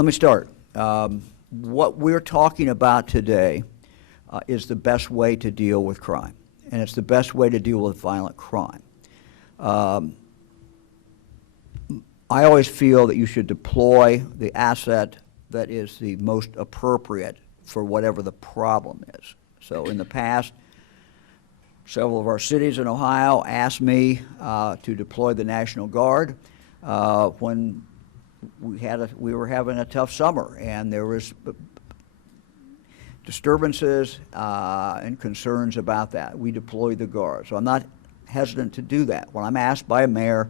let me start. What we're talking about today is the best way to deal with crime, and it's the best way to deal with violent crime. I always feel that you should deploy the asset that is the most appropriate for whatever the problem is. So in the past, several of our cities in Ohio asked me to deploy the National Guard when we were having a tough summer, and there was disturbances and concerns about that. We deployed the Guard. So I'm not hesitant to do that. When I'm asked by a mayor,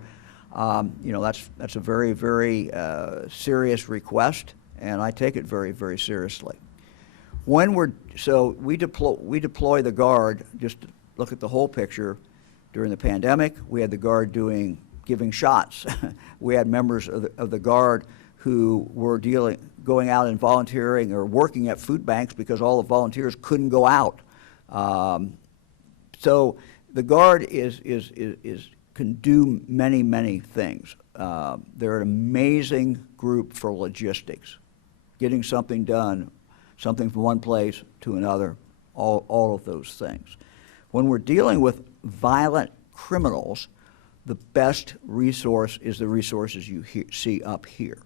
you know, that's a very, very serious request, and I take it very, very seriously. When we deploy the Guard. Just to look at the whole picture. During the pandemic, we had the Guard giving shots. We had members of the Guard who were going out and volunteering or working at food banks because all the volunteers couldn't go out. So the Guard can do many, many things. They're an amazing group for logistics, getting something done, something from one place to another, all of those things. When we're dealing with violent criminals, the best resource is the resources you see up here.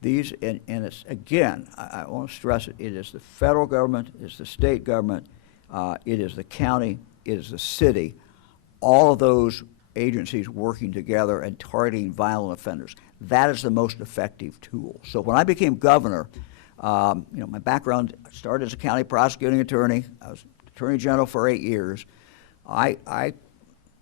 These, and it's, again, I want to stress it, it is the federal government, it's the state government, it is the county, it is the city, all of those agencies working together and targeting violent offenders. That is the most effective tool. So when I became governor, you know, my background started as a county prosecuting attorney. I was Attorney General for 8 years. I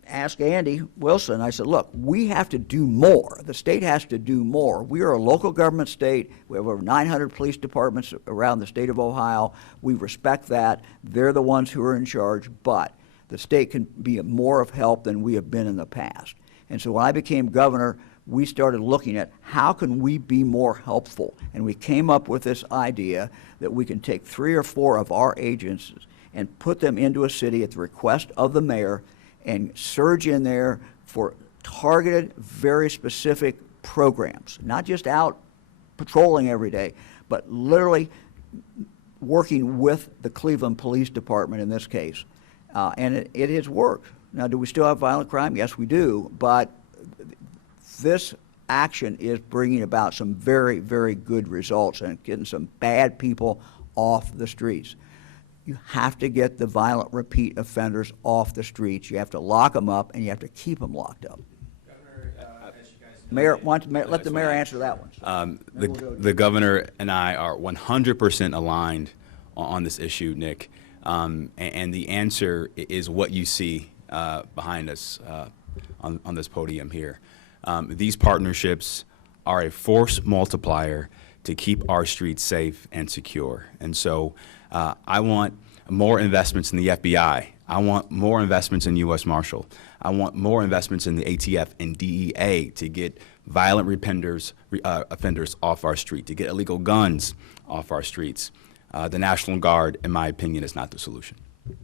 asked Andy Wilson, I said, look, we have to do more. The state has to do more. We are a local government state. We have over 900 police departments around the state of Ohio. We respect that. They're the ones who are in charge, but the state can be more of help than we have been in the past. And so when I became governor, we started looking at how can we be more helpful. And we came up with this idea that we can take 3 or 4 of our agents and put them into a city at the request of the mayor and surge in there for targeted, very specific programs, not just out patrolling every day, but literally working with the Cleveland Police Department in this case. And it has worked. Now, do we still have violent crime? Yes, we do, but this action is bringing about some very, very good results and getting some bad people off the streets. You have to get the violent repeat offenders off the streets. You have to lock them up, and you have to keep them locked up. Governor, as you guys know, let the mayor answer that one. The governor and I are 100% aligned on this issue, Nick, and the answer is what you see behind us on this podium here. These partnerships are a force multiplier to keep our streets safe and secure. And so I want more investments in the FBI. I want more investments in U.S. Marshal. I want more investments in the ATF and DEA to get violent offenders off our street, to get illegal guns off our streets. The National Guard, in my opinion, is not the solution.